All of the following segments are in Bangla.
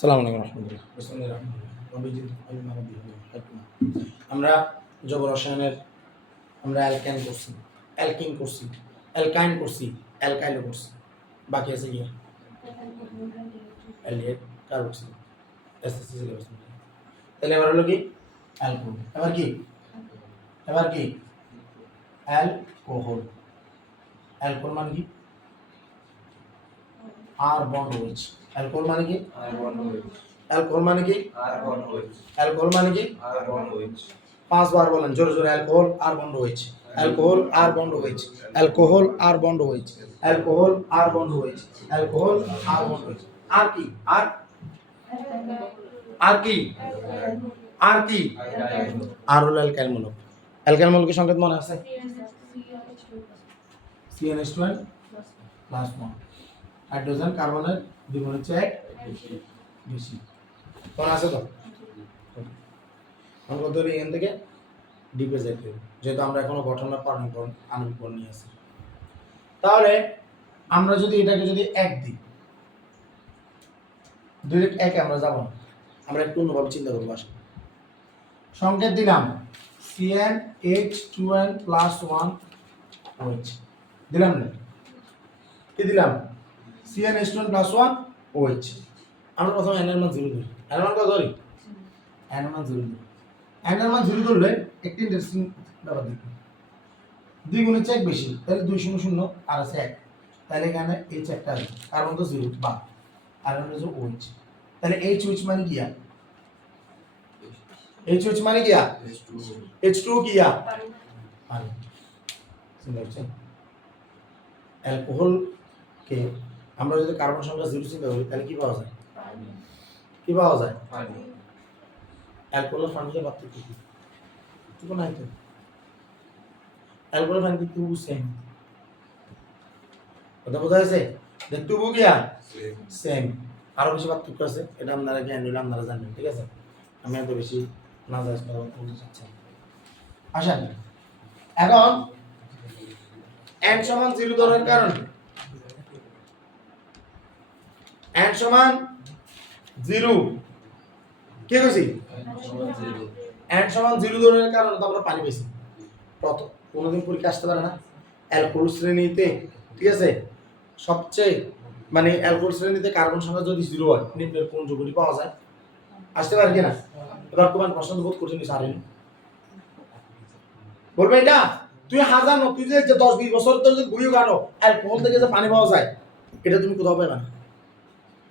সালাম আলাইকুম রহমতুল্লাহ। আমরা জব রসায়নের আমরা অ্যালকাইন করছি, অ্যালকিন করছি, অ্যালকাইন করছি অ্যালকাইলও করছি। বাকি আছে কি? অ্যালিয়েট কার্বক্সিল এসএসসি সিলেবাস তাহলে এবার হলো কি? অ্যালকোহল। এবার কি? এবার কি? অ্যালকোহল। অ্যালকোহল মানে কি? আর বন্ড ওইচ অ্যালকোহল মানে কি? অ্যালকোহল মানে কি? অ্যালকোহল মানে কি? পাঁচবার বলেন জোরে জোরে অ্যালকোহল আর বন্ড হয়েছে অ্যালকোহল আর বন্ড হয়েছে অ্যালকোহল আর বন্ড হয়েছে অ্যালকোহল আর বন্ড হয়েছে অ্যালকোহল আর বন্ড হয়েছে আর কি? আর? আর কি? আর কি? আর হলো অ্যালকাইল মূলক অ্যালকাইল মূলকের সংকেত মনে আছে? CNS twelve plus one hydrogen কার্বনের দ্বিগুণ হচ্ছে এক বেশি। মনে আছে তো? আমরা কত এখান থেকে ডিপে যাইতে যেহেতু আমরা এখনও পারমিক আণবিক বল নিয়ে আছি। তাহলে আমরা যদি এটাকে যদি এক দিই ডিরেক্ট একে আমরা যাব না। আমরা একটু অন্যভাবে চিন্তা করব আসলে সংকেত দিলাম CN H two N plus one OH দিলাম না? কি দিলাম? CN H two N plus one OH আমরা প্রথমে এন এর মান জিরো ধরি এন এর মান কত ধরি এন এর মান জিরো ধরি এন এর মান জিরো ধরলে একটি ইন্টারেস্টিং ব্যাপার দেখুন। দুই গুণের চেক বেশি তাহলে দুই শূন্য শূন্য আর আছে এক। তাহলে এখানে এইচ একটা আছে কারণ তো জিরো বা। আর হচ্ছে ওইচ তাহলে এইচ উইচ মানে কিয়া এইচ উইচ মানে কিয়া এইচ টু করছেন অ্যালকোহলকে আমরা যদি কার্বন সংখ্যা জিরো চিন্তা করি তাহলে কি পাওয়া যায়? কি পাওয়া যায়? অ্যালকোহল পানিতে পার্থক্য কি? পার্থক্য নাই তো। অ্যালকোহল দেখতে খুব সেম কথা বোঝা যাচ্ছে দেখতে খুব গিয়া সেম আরও বেশি পার্থক্য আছে এটা আপনারা জ্ঞান নিলে আপনারা জানবেন ঠিক আছে? আমি এত বেশি না যাই বলতে চাচ্ছি। আসেন। এখন n সমান জিরো ধরার কারণ n সমান জিরো। কে কইছি? n সমান জিরো ধরার কারণ তো আমরা পানি পেয়েছি প্রথম কোনোদিন পরীক্ষা আসতে পারে না। অ্যালকোহল শ্রেণীতে, ঠিক আছে? সবচেয়ে মানে অ্যালকোহল শ্রেণীতে কার্বন সংখ্যা যদি জিরো হয় নিম্নের কোন যৌগটি পাওয়া যায়? আসতে পারে কিনা এবার তোমার প্রশ্ন বহুত কঠিন সারেন? বলবে এটা? তুই হাজার ন তুই যে দশ বিশ বছর ধরে যদি ঘুরিয়ে কাটো, অ্যালকোহল থেকে যে পানি পাওয়া যায়, এটা তুমি কোথাও পাবে না।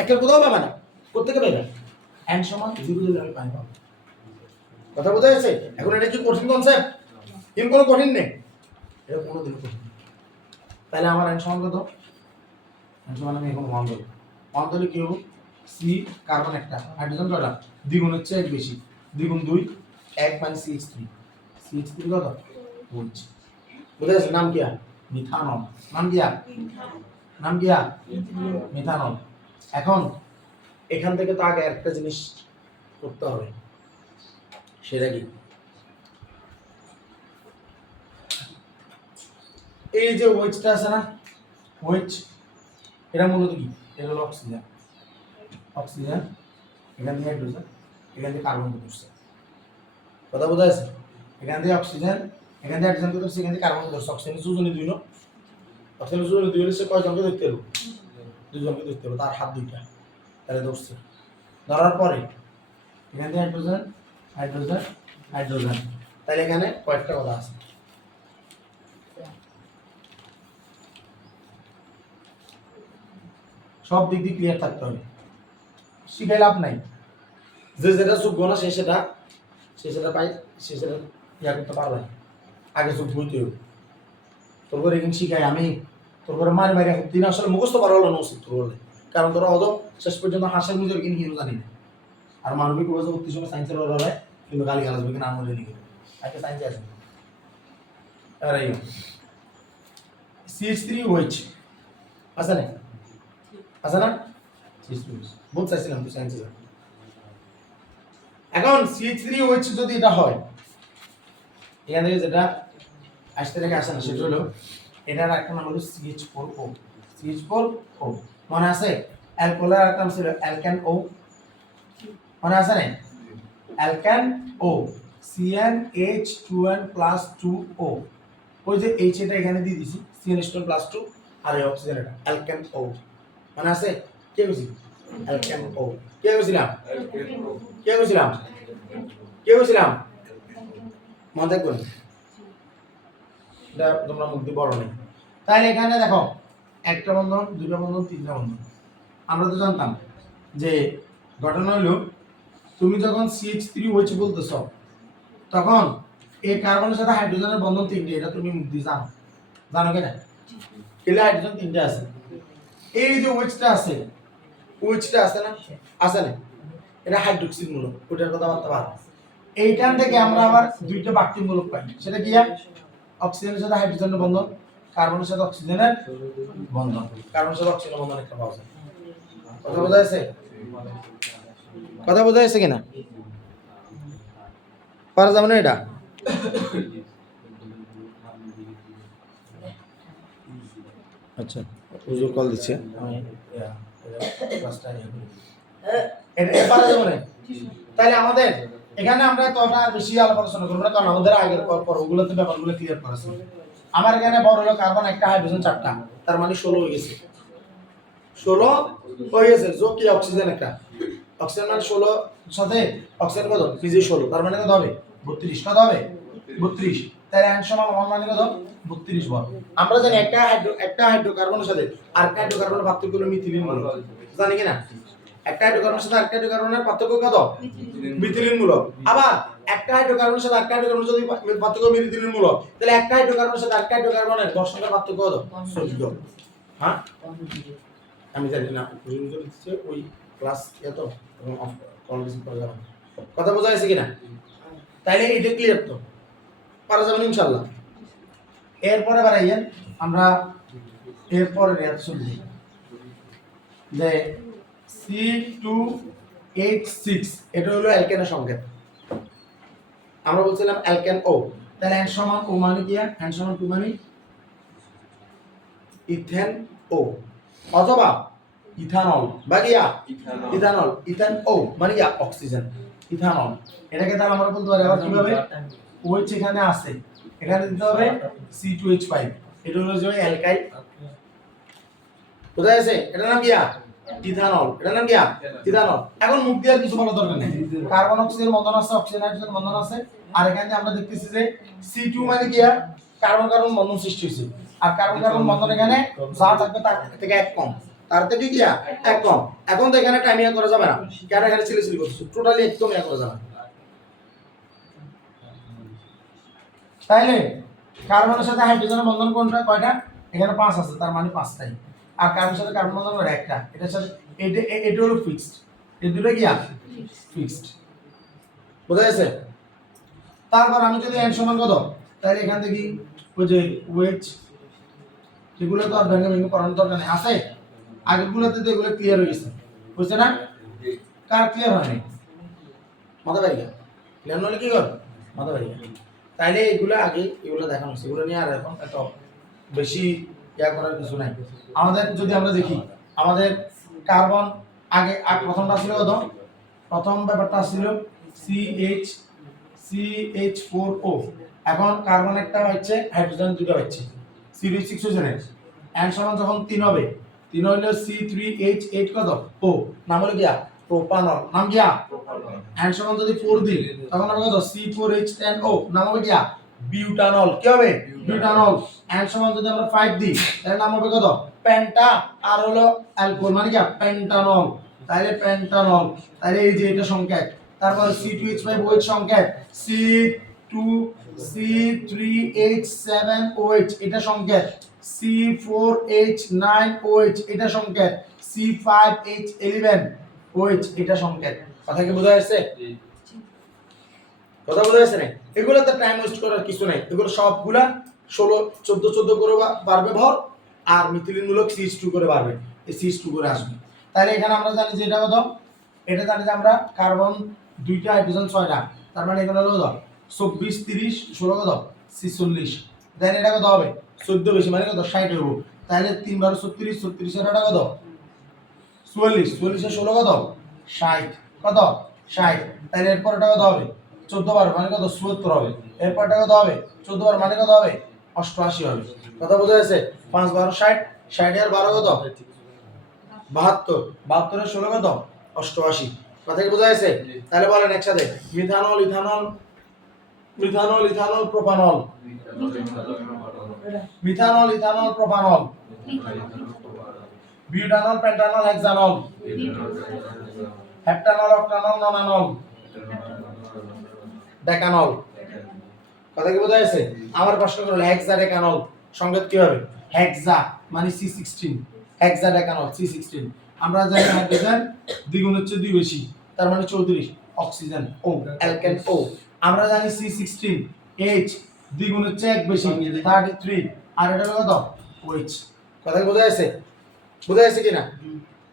একটা কোথাও পাবে না কোথেকে পাবে এন সমান জিরো দিলে আমি পানি পাবো। কথা বোঝা যাচ্ছে? এখন এটা কি কঠিন কনসেপ্ট কিন্তু কোনো কঠিন নেই? এটা কোনো দিন কঠিন তাহলে আমার এন সমান কত? এন সমান আমি এখন ওয়ান ধরি ওয়ান ধরলে কি হব? সি কার্বন একটা। হাইড্রোজেন কয়টা দ্বিগুণ হচ্ছে এক বেশি। দ্বিগুণ দুই এক মানে C H three C H three কত? বলছি বোঝা যাচ্ছে? নাম কিয়া মিথানল। নাম কিয়া নাম কিয়া মিথানল। এখন এখান থেকে তো আগে একটা জিনিস করতে হবে। সেটা কি? এই যে ওয়েচটা আছে না? ওয়েজ এটা মূলত কি? এটা হলো অক্সিজেন। অক্সিজেন, এখান থেকে হাইড্রোজেন, এখান থেকে কার্বন ধরছে কথা বোঝা যাচ্ছে? এখান থেকে অক্সিজেন, এখান থেকে হাইড্রোজেন ধরছে এখান থেকে কার্বন ধরছে অক্সিজেন দুজনে দুই, ন? অক্সিজেন দুজনে দুই হলে সে কয়জনকে ধরতে হবে? দুজনকে ধরতে হবে, তার হাত দুইটা, তাহলে ধরছে। ধরার পরে, এখান হাইড্রোজেন হাইড্রোজেন হাইড্রোজেন তাহলে এখানে কয়েকটা কথা আছে। সব দিক দিয়ে ক্লিয়ার থাকতে হবে। শিখাই লাভ নাই। যে যেটা যোগ্য না, সে সেটা সে সেটা পাই সে সেটা ইয়া করতে পারবে আগে যোগ্য হইতে হবে। তোর করে এখানে শিখাই আমি তোর করে মারি মারি দিন আসলে মুখস্থ পারা হলো না উচিত তোর বলে কারণ তোরা অদম শেষ পর্যন্ত হাসের মুজের কিনে কিনো জানি না। আর মানবিক উপযোগ উত্তি সময় সায়েন্সের হয় কিন্তু গালি গালাজ কিনা আমলে নিয়ে গেল আজকে সায়েন্সে আছে। আর এই সিএইচ থ্রি ওইচ আছে না? আছে না? সিএইচ থ্রি বহুত চাইছিলাম তুই সায়েন্সে এখন সিএইচ থ্রি ওইচ যদি এটা হয়, এখান থেকে যেটা আসতে থেকে আসে না, সেটা হলো এটার একটা নাম হলো CH four O. CH four O. মনে আছে? অ্যালকোহলের একটা নাম ছিল অ্যালকেন ও। মনে আছে না অ্যালকেন ও। CN H two N plus two O ওই যে এইচ এটা এখানে দিয়ে দিছি সিএন টু প্লাস টু আর এই অক্সিজেন এটা অ্যালকেন ও। মনে আছে? কে বুঝি অ্যালকেন ও। কে বুঝিলাম কে বুঝিলাম কে বুঝিলাম মনে থাকবেন এটা তোমরা দিয়ে বড় নেই। তাহলে এখানে দেখো, একটা বন্ধন দুটা বন্ধন, তিনটা বন্ধন। আমরা তো জানতাম যে ঘটনা হলো তুমি যখন সিএইচ থ্রি ওইচ বলতেছ, তখন এই কার্বনের সাথে হাইড্রোজেনের বন্ধন তিনটে, এটা তুমি মুক্তি জানো। জানো কিনা? এলে হাইড্রোজেন তিনটে আছে। এই যে ওইচটা আছে ওইচটা আছে না? আছে না? এটা হাইড্রোক্সিল মূলক ওইটার কথা বলতে পারো এইখান থেকে আমরা আবার দুইটা বাড়তি মূলক পাই। সেটা কি? অক্সিজেনের সাথে হাইড্রোজেনের বন্ধন। কার্বনের সাথে অক্সিজেনের বন্ধন। কার্বনের সাথে অক্সিজেনের বন্ধন একটা পাওয়া যায়। কথা বোঝা যাচ্ছে? কথা বোঝা যাচ্ছে কিনা? পারা যাবে না এটা? আচ্ছা হুজুর কল দিচ্ছে। ইয়ে তাহলে আমাদের, এখানে আমরা তোটা আর বেশি আলাপ আলোচনা করব না, কারণ আমাদের আগের পর- পর্বগুলোতে ব্যাপারগুলো ক্লিয়ার করা আমার এখানে বড় হলো কার্বন একটা হাইড্রোজেন চারটা তার মানে ষোলো হয়ে গেছে। ষোলো হয়ে গেছে যোগ কি অক্সিজেন একটা? অক্সিজেন মানে ষোলো সাথে অক্সিজেন কত? পিজি ষোলো তার মানে কত হবে? বত্রিশ কত হবে? বত্রিশ। অ্যান্ড সমান ওয়ান মানে কত? বত্রিশ বল। আমরা জানি একটা হাইড্রো একটা হাইড্রোকার্বনের সাথে আর একটা হাইড্রোকার্বনের পার্থক্য হলো মিথিলিন মূলক। জানি কি না? একটা হাইড্রোকার্বনের সাথে আর আরেকটা হাইড্রোকার্বনের পার্থক্য কত? মিথিলিন মূলক। আবার একটা হাইড্রোকার্বনের সাথে আরেকটা হাইড্রোকার্বনের যদি পার্থক্য মিথিলিন মূলক তাহলে একটা হাইড্রোকার্বনের সাথে আরেকটা হাইড্রোকার্বনের দশ সংখ্যার পার্থক্য কত? চোদ্দ। হ্যাঁ? আমি জানি না দিচ্ছে, ওই ক্লাস এত কথা বোঝা গেছে কিনা? তাইলে এটা ক্লিয়ার তো? পারা যাবে না ইনশাল্লাহ এরপরে বাড়াইয়েন, আমরা এরপরে রেয়াত যে সি টু এইট সিক্স এটা হলো অ্যালকেনের সংকেত। আমরা বলছিলাম অ্যালকেন ও তাহলে এন সমান ও মানে কি এন সমান টু মানে ইথেন ও অথবা ইথানল। বা গিয়া ইথানল। ইথান ও মানে গিয়া অক্সিজেন। ইথানল। এটাকে তাহলে আমরা বলতে পারি আবার কীভাবে? ওইচ এখানে আছে। এখানে দিতে হবে সি টু এইচ ফাইভ এটা হলো যে অ্যালকাইল কোথায় আছে? এটার নাম গিয়া এটার নাম ইথানল এখন মুখ দিয়ে কিছু দরকার নেই। কার্বন অক্সিজেন বন্ধন আছে অক্সিজেন হাইড্রোজেন বন্ধন আছে। আর এখানে আমরা দেখতেছি যে সি টু মানে কি কার্বন কার্বন বন্ধন সৃষ্টি হয়েছে। আর কার্বন কার্বন বন্ধন এখানে যা থাকবে তার থেকে এক কম। তার থেকে কি এক কম। এখন তো এখানে টাইম ইয়া করা যাবে না। কেন এখানে ছিলে টোটালি একদম ইয়া করা যাবে না। কার্বনের সাথে হাইড্রোজেনের বন্ধন কোনটা? কয়টা? এখানে পাঁচ আছে, তার মানে পাঁচটাই। আর কার্বনের সাথে কার্বন বন্ধন একটা। এটার সাথে এটা এটা হলো ফিক্সড এই দুটো কি আছে? ফিক্সড বোঝা গেছে? তারপর আমি যদি এন সমান কত? তাহলে এখান থেকে ওই যে ওয়েজ এগুলো তো আর ভেঙে ভেঙে পড়ানোর দরকার নেই। আছে? আগেরগুলোতে তো এগুলো ক্লিয়ার হয়ে গেছে। বুঝছে না? কার ক্লিয়ার হয়নি মাথা বাড়ি ক্লিয়ার নলে কি কর? মাথা বাড়ি তাইলে এগুলো আগে এগুলো দেখানো হচ্ছে এগুলো নিয়ে আর এখন এত বেশি ইয়া করার কিছু নাই। আমাদের যদি আমরা দেখি, আমাদের কার্বন আগে প্রথমটা ছিল কত? প্রথম ব্যাপারটা ছিল C H C H four O এখন কার্বন একটা হচ্ছে হাইড্রোজেন দুটো হচ্ছে সি ডি সিক্স না এন সমান যখন তিন হবে, তিন হইলে সি থ্রি এইচ এইট কত? ও নাম হলো গিয়া প্রোপানল নাম গিয়া? এন সমান যদি ফোর দিই, তখন হবে কত? C four H ten O নাম হবে গিয়া বিউটানল কি হবে? বিউটানল এন সমান যদি আমরা ফাইভ দিই তাহলে নাম হবে কত? পেন্টা আর হলো অ্যালকোহল মানে কি? পেন্টানল তাহলে পেন্টানল তাহলে এই যে এটা সংকেত। তারপর C two H five OH সংকেত। C two C three H seven OH এটা সংকেত। C four H nine OH এটা সংকেত। C five H eleven OH এটা সংকেত। কথা কি বোঝা যাচ্ছে? কথা বোঝা যাচ্ছে না? এগুলোতে টাইম ওয়েস্ট করার কিছু নাই। এগুলো সবগুলা ষোলো, চোদ্দ চোদ্দ করে বাড়বে ভর, আর মিথিলিনমূলক সিএইচ টু করে বাড়বে, এই সিএইচ টু করে আসবে। তাহলে এখানে আমরা জানি যে এটা কত? এটা জানি যে আমরা কার্বন দুইটা হাইড্রোজেন ছয়টা, তার মানে এখানে হলো কত? চব্বিশ, তিরিশ, ষোলো কত? ছিচল্লিশ। দেন এটা কত হবে? চোদ্দ বেশি মানে কত? ষাট হইব। তাহলে তিন বারো ছত্রিশ ছত্রিশের এটা কত? চুয়াল্লিশ। চুয়াল্লিশের ষোলো কত? ষাট। কত? ষাট। তাহলে এরপরটা কত হবে? চোদ্দ বার মানে কত? চুয়াত্তর হবে। এরপরটা কত হবে? চোদ্দ বার মানে কত হবে? অষ্টআশি হবে। কথা বোঝা যাচ্ছে? পাঁচ বারো ষাট ষাট আর বারো কত? বাহাত্তর। বাহাত্তরের ষোলো কত? অষ্টআশি। কথা কি বোঝা যাচ্ছে? তাহলে বলেন একসাথে। Methanol, ethanol methanol, ethanol, propanol. Methanol, ethanol, propanol. Butanol pentanol hexanol. Heptanol, octanol, nonanol. Decanol. কথা কি বোঝা যাচ্ছে আমার প্রশ্ন করল হেক্সা ডেকানল সংকেত কি হবে হেক্সা মানে C sixteen hexadecanol C sixteen আমরা জানি হাইড্রোজেন দ্বিগুণ হচ্ছে দুই বেশি, তার মানে চৌত্রিশ অক্সিজেন ও অ্যালকেন ও আমরা জানি সি সিক্সটিন এইচ দ্বিগুণ হচ্ছে এক বেশি থার্টি থ্রি আর এটা কত? ওইচ কথা বোঝা যাচ্ছে বোঝা যাচ্ছে কিনা?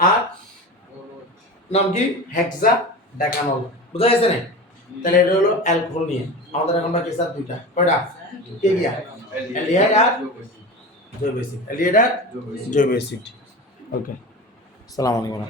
আর নাম কি? হেক্সা ডেকানল বোঝা যাচ্ছে না? তাহলে এটা হলো অ্যালকোহল নিয়ে। আমাদের এখন বাকি স্যার দুইটা। কয়টা? কে গিয়া অ্যালিয়াড আর জৈব অ্যাসিড আর জৈব অ্যাসিড ওকে সালাম আলাইকুম।